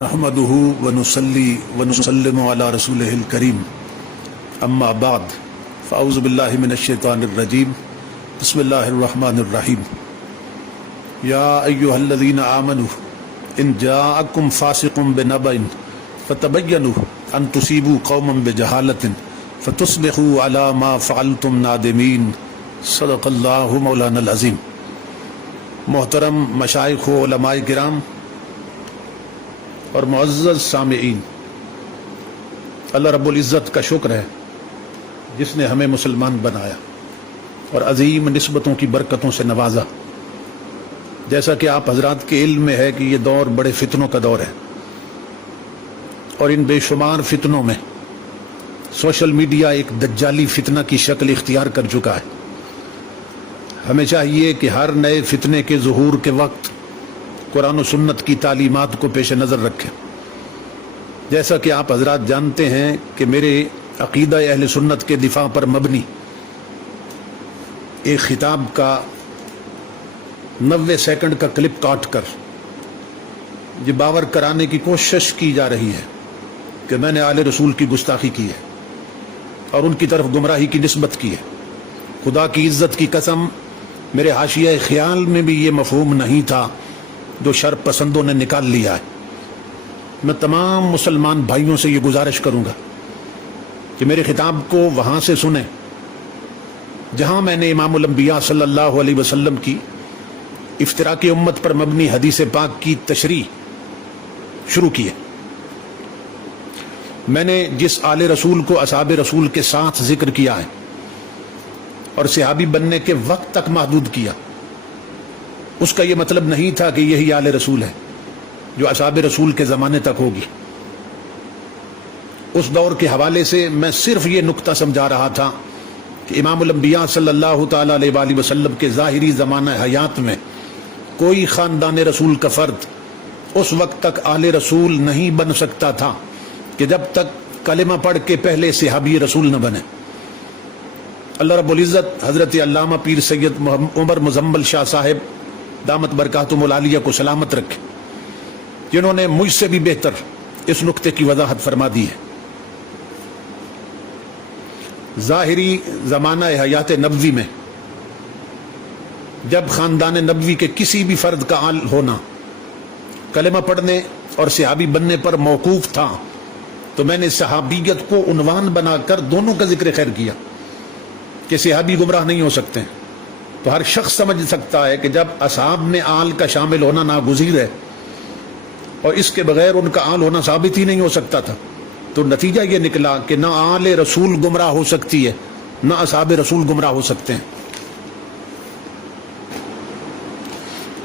نحمده ونصلي ونسلم على رسوله الكريم اما بعد فاعوذ بالله من الشيطان الرجيم بسم الله الرحمن الرحيم يا ايها الذين امنوا ان جاءكم فاسق بنبأ فتبينوا ان تصيبوا قوما بجهالة فتصبحوا على ما فعلتم نادمين صدق الله مولانا العظیم۔ محترم مشائخ و علماء کرام اور معزز سامعین، اللہ رب العزت کا شکر ہے جس نے ہمیں مسلمان بنایا اور عظیم نسبتوں کی برکتوں سے نوازا۔ جیسا کہ آپ حضرات کے علم میں ہے کہ یہ دور بڑے فتنوں کا دور ہے، اور ان بے شمار فتنوں میں سوشل میڈیا ایک دجالی فتنہ کی شکل اختیار کر چکا ہے۔ ہمیں چاہیے کہ ہر نئے فتنے کے ظہور کے وقت قرآن و سنت کی تعلیمات کو پیش نظر رکھیں۔ جیسا کہ آپ حضرات جانتے ہیں کہ میرے عقیدہ اہل سنت کے دفاع پر مبنی ایک خطاب کا 90 سیکنڈ کا کلپ کاٹ کر یہ باور کرانے کی کوشش کی جا رہی ہے کہ میں نے آل رسول کی گستاخی کی ہے اور ان کی طرف گمراہی کی نسبت کی ہے۔ خدا کی عزت کی قسم، میرے حاشیہ خیال میں بھی یہ مفہوم نہیں تھا جو شر پسندوں نے نکال لیا ہے۔ میں تمام مسلمان بھائیوں سے یہ گزارش کروں گا کہ میرے خطاب کو وہاں سے سنیں جہاں میں نے امام الانبیاء صلی اللہ علیہ وسلم کی افتراق امت پر مبنی حدیث پاک کی تشریح شروع کی ہے۔ میں نے جس آل رسول کو اصحاب رسول کے ساتھ ذکر کیا ہے اور صحابی بننے کے وقت تک محدود کیا، اس کا یہ مطلب نہیں تھا کہ یہی آل رسول ہے جو اصحاب رسول کے زمانے تک ہوگی۔ اس دور کے حوالے سے میں صرف یہ نقطہ سمجھا رہا تھا کہ امام الانبیاء صلی اللہ تعالی علیہ وآلہ وسلم کے ظاہری زمانہ حیات میں کوئی خاندان رسول کا فرد اس وقت تک آل رسول نہیں بن سکتا تھا کہ جب تک کلمہ پڑھ کے پہلے صحابی رسول نہ بنے۔ اللہ رب العزت حضرت علامہ پیر سید عمر مزمل شاہ صاحب دامت برکاتہم العالیہ کو سلامت رکھے، جنہوں نے مجھ سے بھی بہتر اس نقطے کی وضاحت فرما دی ہے۔ ظاہری زمانہ حیات نبوی میں جب خاندان نبوی کے کسی بھی فرد کا آل ہونا کلمہ پڑھنے اور صحابی بننے پر موقوف تھا، تو میں نے صحابیت کو عنوان بنا کر دونوں کا ذکر خیر کیا کہ صحابی گمراہ نہیں ہو سکتے۔ تو ہر شخص سمجھ سکتا ہے کہ جب اصحاب میں آل کا شامل ہونا ناگزیر ہے اور اس کے بغیر ان کا آل ہونا ثابت ہی نہیں ہو سکتا تھا، تو نتیجہ یہ نکلا کہ نہ آل رسول گمراہ ہو سکتی ہے نہ اصحاب رسول گمراہ ہو سکتے ہیں۔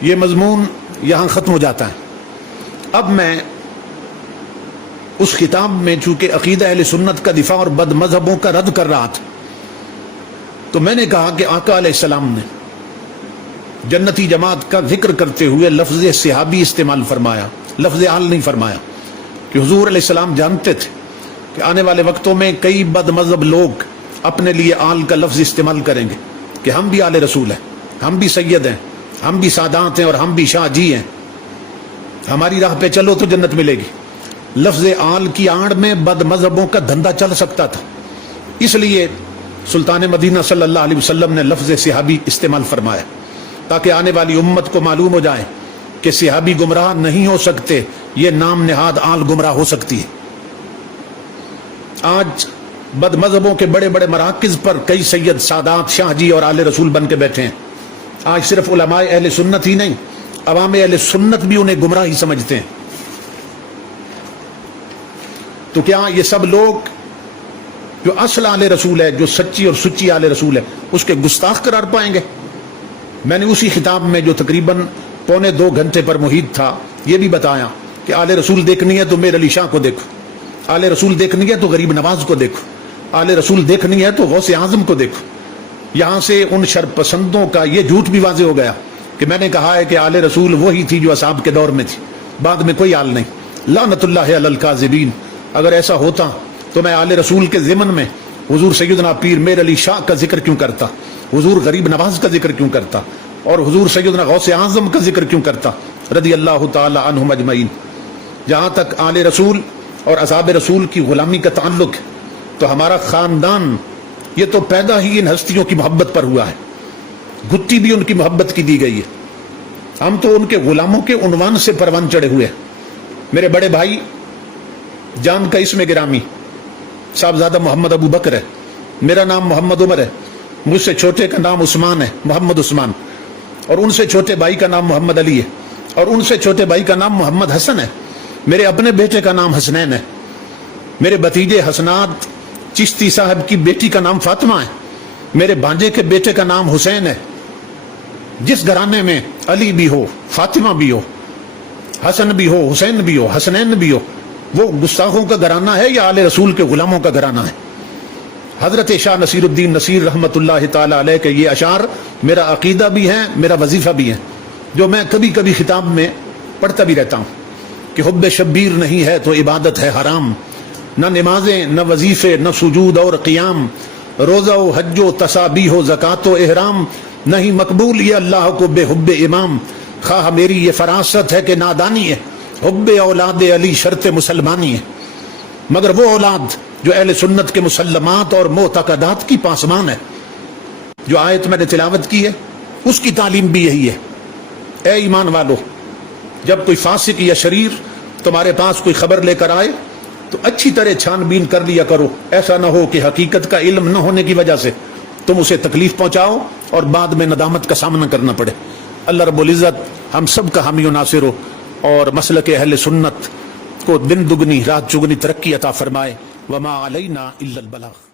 یہ مضمون یہاں ختم ہو جاتا ہے۔ اب میں اس خطاب میں چونکہ عقیدہ اہل سنت کا دفاع اور بد مذہبوں کا رد کر رہا تھا، تو میں نے کہا کہ آقا علیہ السلام نے جنتی جماعت کا ذکر کرتے ہوئے لفظ صحابی استعمال فرمایا، لفظ آل نہیں فرمایا، کہ حضور علیہ السلام جانتے تھے کہ آنے والے وقتوں میں کئی بد مذہب لوگ اپنے لیے آل کا لفظ استعمال کریں گے کہ ہم بھی آل رسول ہیں، ہم بھی سید ہیں، ہم بھی سادات ہیں اور ہم بھی شاہ جی ہیں، ہماری راہ پہ چلو تو جنت ملے گی۔ لفظ آل کی آڑ میں بد مذہبوں کا دھندا چل سکتا تھا، اس لیے سلطان مدینہ صلی اللہ علیہ وسلم نے لفظ صحابی استعمال فرمایا تاکہ آنے والی امت کو معلوم ہو جائے کہ صحابی گمراہ نہیں ہو سکتے، یہ نام نہاد آل گمراہ ہو سکتی ہے۔ آج بد مذہبوں کے بڑے بڑے مراکز پر کئی سید، سادات، شاہ جی اور آل رسول بن کے بیٹھے ہیں۔ آج صرف علماء اہل سنت ہی نہیں، عوام اہل سنت بھی انہیں گمراہ ہی سمجھتے ہیں۔ تو کیا یہ سب لوگ جو اصل آل رسول ہے، جو سچی اور سچی آل رسول ہے، اس کے گستاخ قرار پائیں گے؟ میں نے اسی خطاب میں جو تقریباً پونے 2 گھنٹے پر محیط تھا یہ بھی بتایا کہ آل رسول دیکھنی ہے تو میر علی شاہ کو دیکھو، آل رسول دیکھنی ہے تو غریب نواز کو دیکھو، آل رسول دیکھنی ہے تو غوث اعظم کو دیکھو۔ یہاں سے ان شرپسندوں کا یہ جھوٹ بھی واضح ہو گیا کہ میں نے کہا ہے کہ آل رسول وہی تھی جو اصحاب کے دور میں تھی، بعد میں کوئی آل نہیں۔ لعنت اللہ علی الکاذبین۔ اگر ایسا ہوتا تو میں آل رسول کے ضمن میں حضور سیدنا پیر میر علی شاہ کا ذکر کیوں کرتا، حضور غریب نواز کا ذکر کیوں کرتا، اور حضور سیدنا غوث اعظم کا ذکر کیوں کرتا رضی اللہ تعالی عنہم اجمعین۔ جہاں تک آل رسول اور اصحاب رسول کی غلامی کا تعلق ہے تو ہمارا خاندان یہ تو پیدا ہی ان ہستیوں کی محبت پر ہوا ہے، گھٹی بھی ان کی محبت کی دی گئی ہے، ہم تو ان کے غلاموں کے عنوان سے پروان چڑھے ہوئے ہیں۔ میرے بڑے بھائی جان کا اسم گرامی صاحبزادہ محمد ابو بکر ہے، میرا نام محمد عمر ہے، مجھ سے چھوٹے کا نام عثمان ہے، محمد عثمان، اور ان سے چھوٹے بھائی کا نام محمد علی ہے، اور ان سے چھوٹے بھائی کا نام محمد حسن ہے، میرے اپنے بیٹے کا نام حسنین ہے، میرے بھتیجے حسنات چشتی صاحب کی بیٹی کا نام فاطمہ ہے، میرے بھانجے کے بیٹے کا نام حسین ہے۔ جس گھرانے میں علی بھی ہو، فاطمہ بھی ہو، حسن بھی ہو، حسین بھی ہو، حسنین بھی ہو، وہ گستاخوں کا گھرانہ ہے یا آل رسول کے غلاموں کا گھرانہ ہے؟ حضرت شاہ نصیر الدین نصیر رحمۃ اللہ تعالی علیہ کے یہ اشعار میرا عقیدہ بھی ہے، میرا وظیفہ بھی ہے، جو میں کبھی کبھی خطاب میں پڑھتا بھی رہتا ہوں کہ حب شبیر نہیں ہے تو عبادت ہے حرام، نہ نمازیں نہ وظیفے نہ سجود اور قیام، روزہ و حج و تسابیح و زکوٰۃ و احرام، نہیں مقبول یہ اللہ کو بے حب امام، خواہ میری یہ فراست ہے کہ نادانی ہے، حب اولاد علی شرط مسلمانی ہے۔ مگر وہ اولاد جو اہل سنت کے مسلمات اور معتقدات کی پاسمان ہے، جو آیت میں نے تلاوت کی ہے اس کی تعلیم بھی یہی ہے۔ اے ایمان والو، جب کوئی فاسق یا شریر تمہارے پاس کوئی خبر لے کر آئے تو اچھی طرح چھان بین کر لیا کرو، ایسا نہ ہو کہ حقیقت کا علم نہ ہونے کی وجہ سے تم اسے تکلیف پہنچاؤ اور بعد میں ندامت کا سامنا کرنا پڑے۔ اللہ رب العزت ہم سب کا حامی و ناصر ہو اور مسلک اہل سنت کو دن دگنی رات چگنی ترقی عطا فرمائے۔ وما علینا الا البلاغ۔